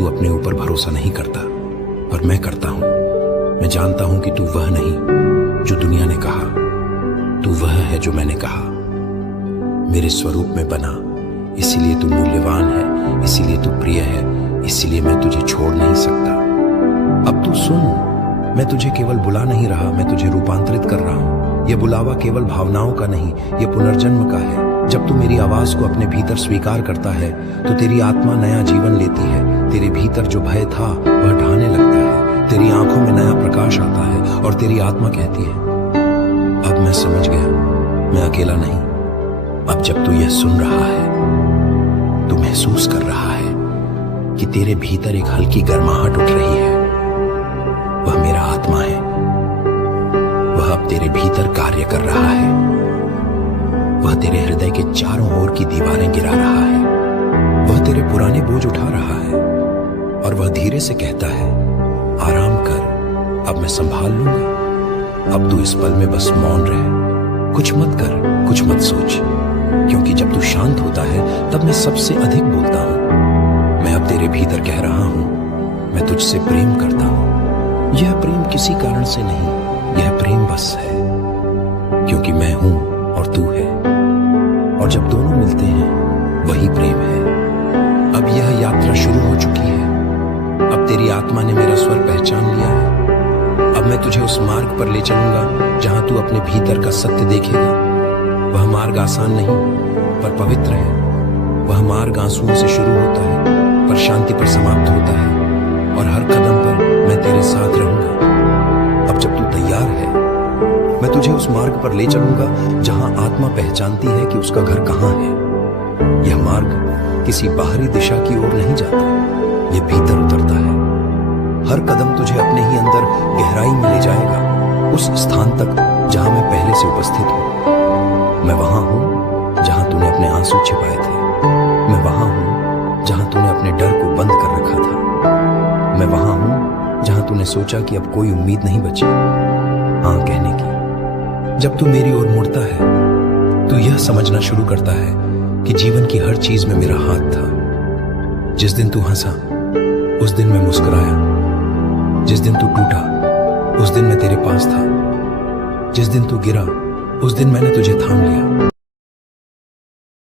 तू अपने ऊपर भरोसा नहीं करता, पर मैं करता हूं। मैं जानता हूं कि तू वह नहीं जो दुनिया ने कहा, तू वह है जो मैंने कहा। मेरे स्वरूप में बना, इसीलिए तू मूल्यवान है, इसीलिए तू प्रिय है, इसीलिए मैं तुझे छोड़ नहीं सकता। अब तू सुन, मैं तुझे केवल बुला नहीं रहा, मैं तुझे रूपांतरित कर रहा हूं। यह बुलावा केवल भावनाओं का नहीं, यह पुनर्जन्म का है। जब तू मेरी आवाज को अपने भीतर स्वीकार करता है तो तेरी आत्मा नया जीवन लेती है। तेरे भीतर जो भय था वह ढाने लगता है, तेरी आंखों में नया प्रकाश आता है और तेरी आत्मा कहती है, अब मैं समझ गया, मैं अकेला नहीं। अब जब तू यह सुन रहा है तो महसूस कर रहा है कि तेरे भीतर एक हल्की गर्माहट उठ रही है। वह मेरा आत्मा है, वह अब तेरे भीतर कार्य कर रहा है। वह तेरे हृदय के चारों ओर की दीवारें गिरा रहा है। वह तेरे पुराने बोझ उठा रहा है और वह धीरे से कहता है, आराम कर, अब मैं संभाल लूंगा। अब तू इस पल में बस मौन रह, कुछ मत कर, कुछ मत सोच, क्योंकि जब तू शांत होता है तब मैं सबसे अधिक बोलता हूं। मैं अब तेरे भीतर कह रहा हूं, मैं तुझसे प्रेम करता हूं। यह प्रेम किसी कारण से नहीं, यह प्रेम बस है, क्योंकि मैं हूं और तू है, और जब दोनों मिलते हैं वही प्रेम है। अब यह यात्रा शुरू हो चुकी है। अब तेरी आत्मा ने मेरा स्वर पहचान लिया है। अब मैं तुझे उस मार्ग पर ले चलूंगा जहां तू अपने भीतर का सत्य देखेगा। वह मार्ग आसान नहीं पर पवित्र है। वह मार्ग आंसुओं से शुरू होता है पर शांति पर समाप्त होता है, और हर कदम पर मैं तेरे साथ रहूंगा। अब जब तू तैयार है, मैं तुझे उस मार्ग पर ले चलूंगा जहां आत्मा पहचानती है कि उसका घर कहां है। यह मार्ग किसी बाहरी दिशा की ओर नहीं जाता, यह भीतर उतरता है। हर कदम तुझे अपने ही अंदर गहराई में ले जाएगा, उस स्थान तक जहां मैं पहले से उपस्थित हूं। मैं वहां हूं जहां तूने अपने आंसू छिपाए थे। मैं वहां हूं जहां तूने अपने डर को बंद कर रखा था। मैं वहां हूं जहां तूने सोचा कि अब कोई उम्मीद नहीं बची हाँ कहने की। जब तू मेरी ओर मुड़ता है तो यह समझना शुरू करता है कि जीवन की हर चीज में मेरा हाथ था। जिस दिन तू हंसा उस दिन मैं मुस्कुराया। जिस दिन तू टूटा उस दिन मैं तेरे पास था। जिस दिन तू गिरा उस दिन मैंने तुझे थाम लिया।